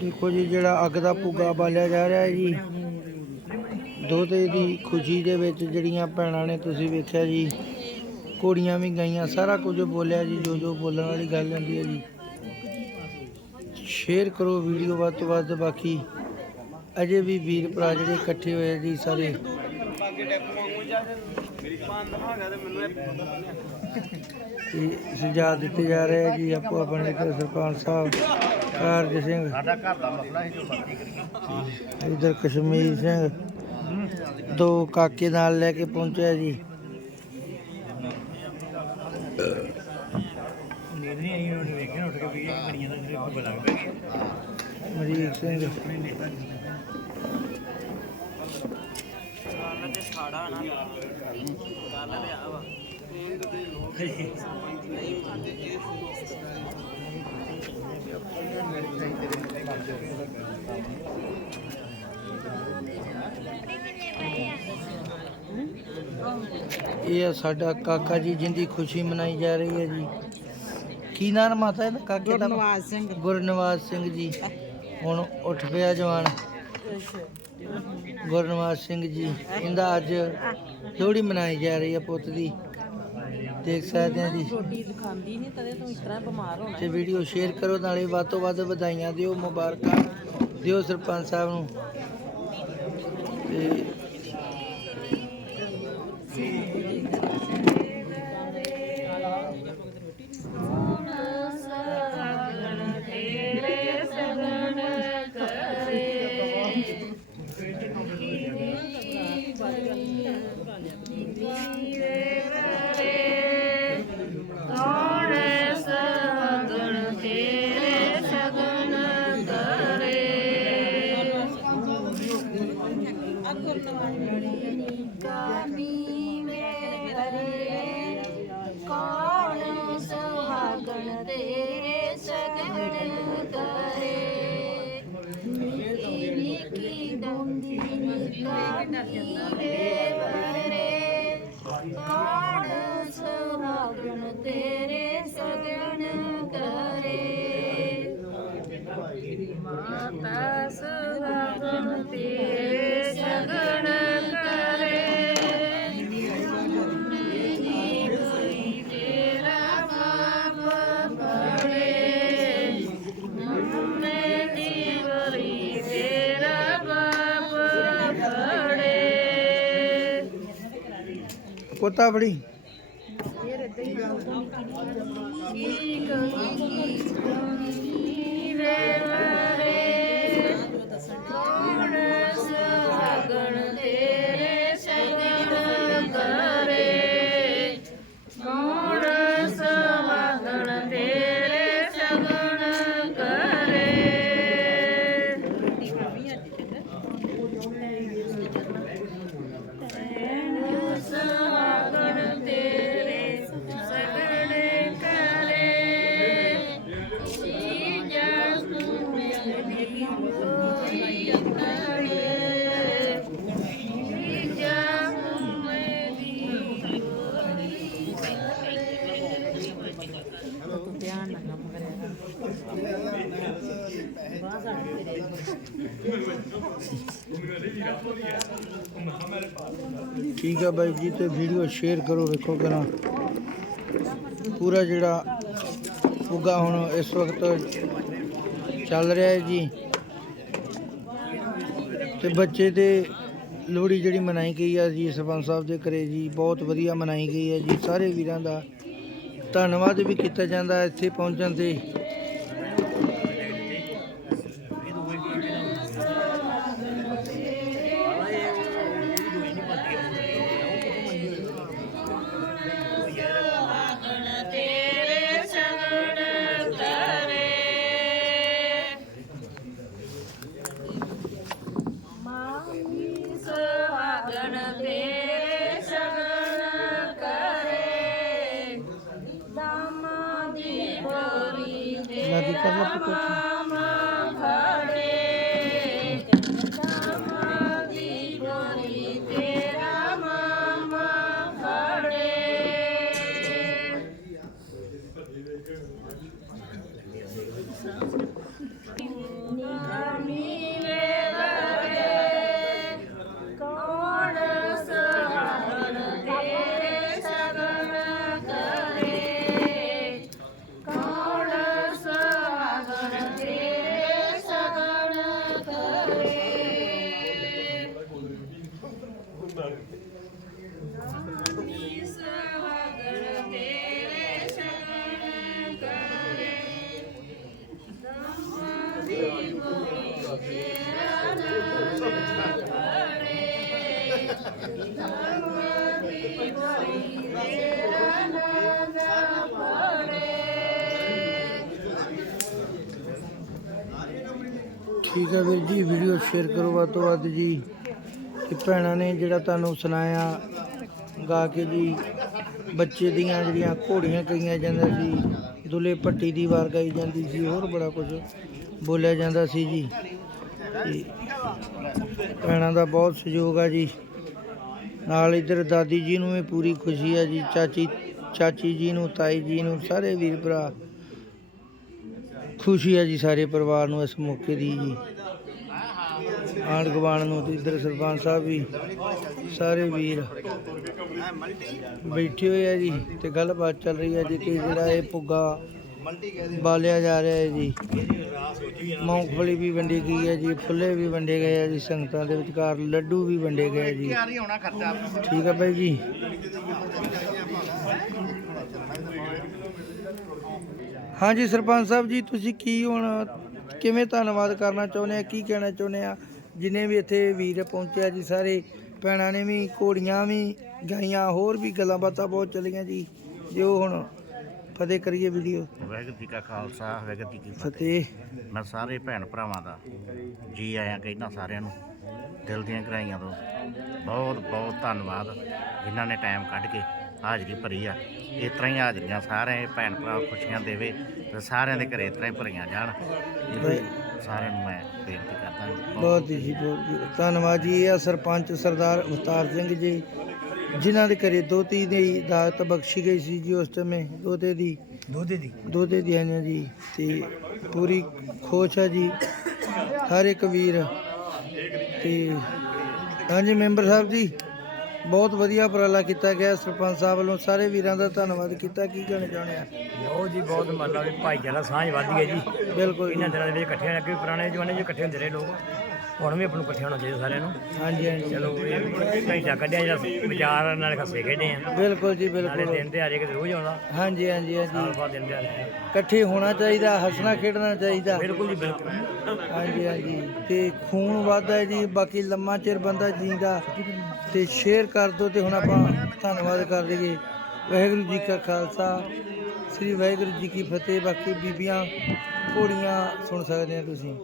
ਦੇਖੋ ਜੀ, ਜਿਹੜਾ ਅੱਗ ਦਾ ਭੁੱਗਾ ਬਾਲਿਆ ਜਾ ਰਿਹਾ ਹੈ ਜੀ ਦੋਤੇ ਦੀ ਖੁਸ਼ੀ ਦੇ ਵਿੱਚ ਜਿਹੜੀਆਂ ਭੈਣਾਂ ਨੇ ਤੁਸੀਂ ਵੇਖਿਆ ਜੀ ਕੁੜੀਆਂ ਵੀ ਗਈਆਂ, ਸਾਰਾ ਕੁਝ ਬੋਲਿਆ ਜੀ, ਜੋ ਜੋ ਬੋਲਣ ਵਾਲੀ ਗੱਲ ਹੁੰਦੀ ਹੈ ਜੀ। ਸ਼ੇਅਰ ਕਰੋ ਵੀਡੀਓ ਵੱਧ ਤੋਂ ਵੱਧ, ਬਾਕੀ ਅਜੇ ਵੀ ਵੀਰ ਭਰਾ ਜਿਹੜੇ ਇਕੱਠੇ ਹੋਏ ਜੀ ਸਾਰੇ। ਸੁਝਾਅ ਦਿੱਤੇ ਜਾ ਰਹੇ ਜੀ ਆਪੋ ਆਪਣੇ ਸਰਪੰਚ ਸਾਹਿਬ। ਕਾਰਜ ਸਿੰਘ। ਸਾਡਾ ਘਰ ਦਾ ਮਸਲਾ ਹੈ ਜੋ ਮਰਜ਼ੀ ਕਰੀਏ। ਇਧਰ ਕਸ਼ਮੀਰ ਸਿੰਘ। ਦੋ ਕਾਕੇ ਨਾਲ ਲੈ ਕੇ ਪਹੁੰਚਿਆ ਜੀ। ਨੀਂਦ ਨਹੀਂ ਆਈ ਉਹਨੇ ਵੇਖਿਆ ਉੱਠ ਕੇ ਵੀ ਬੜੀਆਂ ਦਾ ਸਿਰ ਬਲਾ ਗਿਆ ਮਰੀਕ ਸਿੰਘ। ਇਹ ਆ ਸਾਡਾ ਕਾਕਾ ਜੀ ਜਿੰਦੀ ਖੁਸ਼ੀ ਮਨਾਈ ਜਾ ਰਹੀ ਹੈ ਜੀ। ਕੀ ਨਾਮ ਮਾਤਾ ਇਹਦਾ? ਕਾਕੇ ਦਾ? ਗੁਰਨਵਾਜ ਸਿੰਘ। ਗੁਰਨਵਾਜ ਸਿੰਘ ਜੀ। ਹੁਣ ਉੱਠ ਪਿਆ ਜਵਾਨ। ਗੁਰਨਵਾਜ ਸਿੰਘ ਜੀ ਇਹਦਾ ਅੱਜ ਲੋਹੜੀ ਮਨਾਈ ਜਾ ਰਹੀ ਹੈ ਪੁੱਤ ਦੀ। ਦੇਖ ਸਕਦੇ ਆ ਜੀ। ਰੋਟੀ ਖਾਂਦੀ ਨਹੀਂ ਤਦੇ ਤੂੰ ਇਸ ਤਰ੍ਹਾਂ ਬਿਮਾਰ ਹੋਣਾ। ਤੇ ਵੀਡੀਓ ਸ਼ੇਅਰ ਕਰੋ ਨਾਲੇ ਵੱਧ ਤੋਂ ਵੱਧ ਵਧਾਈਆਂ ਦਿਓ ਮੁਬਾਰਕਾਂ ਦਿਓ ਸਰਪੰਚ ਸਾਹਿਬ ਨੂੰ। ਤੇ ਕੌਣ ਸੁਹਾਗਣ ਤੇਰੇ ਸਗਣ ਕਰੇ ਨਿੱਕੀ ਨਿੱਕੀ ਦੰਦੀ ਨਿਕਾਨੀ ਵੇ ਵਰੇ ਕੌਣ ਸੁਹਾਗਣ ਤੇਰੇ ਸਗਣ ਕਰੇ ਮਾਤਾ ਪੋਤਾ ਬੜੀ ਕੀ ਕਹੀ ਮਰੇ ਠੀਕ ਆ ਬਾਈ ਜੀ, ਤੇ ਵੀਡੀਓ ਸ਼ੇਅਰ ਕਰੋ, ਵੇਖੋ ਕਿਨਾ ਪੂਰਾ ਜਿਹੜਾ ਪੁੱਗਾ ਹੁਣ ਇਸ ਵਕਤ ਚੱਲ ਰਿਹਾ ਹੈ ਜੀ। ਤੇ ਬੱਚੇ ਦੇ ਲੋਹੜੀ ਜਿਹੜੀ ਮਨਾਈ ਗਈ ਆ ਜੀ, ਸਰਪੰਚ ਸਾਹਿਬ ਦੇ ਘਰੇ ਜੀ, ਬਹੁਤ ਵਧੀਆ ਮਨਾਈ ਗਈ ਹੈ ਜੀ, ਸਾਰੇ ਵੀਰਾਂ ਦਾ ਧੰਨਵਾਦ ਵੀ ਕੀਤਾ ਜਾਂਦਾ ਇੱਥੇ ਪਹੁੰਚਣ ਤੇ। ਦੇ ਲਾਗੀ ਕਰ ਲਾ ਠੀਕ ਹੈ ਵੀਰ ਜੀ ਵੀਡੀਓ ਸ਼ੇਅਰ ਕਰੋ ਵੱਧ ਤੋਂ ਵੱਧ ਜੀ। ਕਿ ਭੈਣਾਂ ਨੇ ਜਿਹੜਾ ਤੁਹਾਨੂੰ ਸੁਣਾਇਆ, ਗਾ ਕੇ ਜੀ, ਬੱਚੇ ਦੀਆਂ ਜਿਹੜੀਆਂ ਘੋੜੀਆਂ ਕਹੀਆਂ ਜਾਂਦਾ ਸੀ, ਦੁੱਲੇ ਪੱਟੀ ਦੀ ਵਾਰ ਗਾਈ ਜਾਂਦੀ ਸੀ, ਹੋਰ ਬੜਾ ਕੁਝ ਬੋਲਿਆ ਜਾਂਦਾ ਸੀ ਜੀ। ਭੈਣਾਂ ਦਾ ਬਹੁਤ ਸਹਿਯੋਗ ਆ ਜੀ। ਨਾਲ ਇੱਧਰ ਦਾਦੀ ਜੀ ਨੂੰ ਵੀ ਪੂਰੀ ਖੁਸ਼ੀ ਆ ਜੀ, ਚਾਚੀ ਚਾਚੀ ਜੀ ਨੂੰ, ਤਾਈ ਜੀ ਨੂੰ, ਸਾਰੇ ਵੀਰ ਭਰਾ ਖੁਸ਼ੀ ਹੈ ਜੀ ਸਾਰੇ ਪਰਿਵਾਰ ਨੂੰ ਇਸ ਮੌਕੇ ਦੀ ਜੀ। ਆਂਢ ਗੁਆਂਢ ਨੂੰ ਤੇ ਇੱਧਰ ਸਰਪੰਚ ਸਾਹਿਬ ਵੀ, ਸਾਰੇ ਵੀਰ ਬੈਠੇ ਹੋਏ ਆ ਜੀ ਤੇ ਗੱਲਬਾਤ ਚੱਲ ਰਹੀ ਹੈ ਜੀ ਕਿ ਜਿਹੜਾ ਇਹ ਪੁੱਗਾ ਬਾਲਿਆ ਜਾ ਰਿਹਾ ਹੈ ਜੀ। ਮੂੰਗਫਲੀ ਵੀ ਵੰਡੀ ਗਈ ਹੈ ਜੀ, ਫੁੱਲੇ ਵੀ ਵੰਡੇ ਗਏ ਆ ਜੀ, ਸੰਗਤਾਂ ਦੇ ਵਿਚਕਾਰ ਲੱਡੂ ਵੀ ਵੰਡੇ ਗਏ ਜੀ। ਠੀਕ ਹੈ ਬਾਈ ਜੀ। ਹਾਂਜੀ ਸਰਪੰਚ ਸਾਹਿਬ ਜੀ ਤੁਸੀਂ ਕੀ ਹੁਣ ਕਿਵੇਂ ਧੰਨਵਾਦ ਕਰਨਾ ਚਾਹੁੰਦੇ ਆ? ਕੀ ਕਹਿਣਾ ਚਾਹੁੰਦੇ ਆ? ਜਿਨੇ ਵੀ ਇੱਥੇ ਵੀਰ ਪਹੁੰਚਿਆ ਜੀ ਸਾਰੇ ਭੈਣਾਂ ਨੇ ਵੀ ਘੋੜੀਆਂ ਵੀ ਗਾਈਆਂ ਹੋਰ ਵੀ ਗੱਲਾਂ ਬਾਤਾਂ ਬਹੁਤ ਚੱਲੀਆਂ ਜੀ। ਜੋ ਹੁਣ ਫਤਿਹ ਕਰੀਏ ਵੀਡੀਓ। ਵਾਹਿਗੁਰੂ ਜੀ ਕਾ ਖਾਲਸਾ ਵਾਹਿਗੁਰੂ ਜੀ ਕੀ ਫਤਿਹ। ਮੈਂ ਸਾਰੇ ਭੈਣ ਭਰਾਵਾਂ ਦਾ ਜੀ ਆਇਆਂ ਕਹਿੰਦਾ ਸਾਰਿਆਂ ਨੂੰ ਦਿਲ ਦੀਆਂ ਗਹਿਰਾਈਆਂ ਤੋਂ ਬਹੁਤ ਬਹੁਤ ਧੰਨਵਾਦ ਜਿਨ੍ਹਾਂ ਨੇ ਟਾਈਮ ਕੱਢ ਕੇ ਹਾਜ਼ਰੀ ਭਰੀ ਆ। ਇਸ ਤਰ੍ਹਾਂ ਹੀ ਹਾਜ਼ਰੀਆਂ ਸਾਰੇ ਭੈਣ ਭਰਾ ਖੁਸ਼ੀਆਂ ਦੇਵੇ ਤੇ ਸਾਰਿਆਂ ਦੇ ਘਰੇ ਇਸ ਤਰ੍ਹਾਂ ਹੀ ਭਰੀਆਂ ਜਾਣ। ਇਹੋ ਹੀ ਸਾਰਿਆਂ ਨੂੰ ਮੈਂ ਬੇਨਤੀ ਕਰਦਾ। ਬਹੁਤ ਹੀ ਜੀ ਬਹੁਤ ਜੀ। ਧੰਨਵਾਦ ਜੀ। ਇਹ ਆ ਸਰਪੰਚ ਸਰਦਾਰ ਅਵਤਾਰ ਸਿੰਘ ਜੀ ਜਿਨ੍ਹਾਂ ਦੇ ਘਰੇ ਦੋਤੀ ਦੀ ਦਾਤ ਬਖਸ਼ੀ ਗਈ ਸੀ ਜੀ ਉਸ ਸਮੇਂ। ਦੋਤੇ ਦੀ ਦੋਦੇ ਦੀ? ਦੋਤੇ ਦੀ ਆਈਆਂ ਜੀ। ਤੇ ਪੂਰੀ ਖੁਸ਼ ਹੈ ਜੀ। ਹਰ ਇੱਕ ਵੀਰ। ਤੇ ਹਾਂਜੀ ਮੈਂਬਰ ਸਾਹਿਬ ਜੀ। ਬਹੁਤ ਵਧੀਆ ਉਪਰਾਲਾ ਕੀਤਾ ਗਿਆ। ਸਰਪੰਚ ਸਾਹਿਬ ਵੱਲੋਂ ਸਾਰੇ ਵੀਰਾਂ ਦਾ ਧੰਨਵਾਦ ਕੀਤਾ। ਕੀ ਕਹਿਣਾ ਚਾਹੁੰਦੇ ਆ? ਉਹ ਜੀ ਬਹੁਤ ਮੰਨ ਲਾ ਵੀ ਭਾਈਚਾਰਾ ਸਾਂਝ ਵੱਧ ਗਈ ਜੀ। ਬਿਲਕੁਲ। ਇਹਨਾਂ ਦਿਨਾਂ ਦੇ ਵਿੱਚ ਇਕੱਠੇ ਅੱਗੇ ਪੁਰਾਣੇ ਜ਼ਮਾਨੇ 'ਚ ਇਕੱਠੇ ਹੁੰਦੇ ਰਹੇ ਲੋਕ। ਹੁਣ ਵੀ ਆਪਾਂ ਨੂੰ ਇਕੱਠੇ ਹੋਣਾ ਚਾਹੀਦਾ ਸਾਰਿਆਂ ਨੂੰ। ਹਾਂਜੀ ਹਾਂਜੀ। ਚਲੋ ਇਹ ਘੰਟਾ ਕੱਢਿਆ ਜਿਹੜਾ ਵਿਚਾਰ ਨਾਲ ਖੱਸੇ ਖੇਡੇ ਆ। ਬਿਲਕੁਲ ਜੀ ਨਾਲੇ ਬਿਲਕੁਲ। ਦਿਨ ਦਿਹਾੜੇ ਕਿਤੇ ਰੋਜ਼ ਆਉਂਦਾ। ਹਾਂਜੀ ਹਾਂਜੀ ਸਾਲ ਹਾਂਜੀ ਬਾਅਦ ਦਿਨ ਦਿਹਾੜੇ ਇਕੱਠੇ ਹੋਣਾ ਚਾਹੀਦਾ ਹੱਸਣਾ ਖੇਡਣਾ ਚਾਹੀਦਾ। ਬਿਲਕੁਲ ਜੀ ਬਿਲਕੁਲ। ਹਾਂਜੀ ਹਾਂਜੀ। ਤੇ ਖੂਨ ਵੱਧਦਾ ਹੈ ਜੀ ਬਾਕੀ ਲੰਮਾ ਚਿਰ ਬੰਦਾ ਜੀਂਦਾ। ਤੇ ਸ਼ੇਅਰ ਕਰ ਦਿਓ ਤੇ ਹੁਣ ਆਪਾਂ ਧੰਨਵਾਦ ਕਰ ਦਈਏ ਵਾਹਿਗੁਰੂ ਜੀ ਕਾ ਖਾਲਸਾ ਸ੍ਰੀ ਵਾਹਿਗੁਰੂ ਜੀ ਕੀ ਫਤਿਹ। ਬਾਕੀ ਬੀਬੀਆਂ ਘੋੜੀਆਂ ਸੁਣ ਸਕਦੇ ਆ ਤੁਸੀਂ।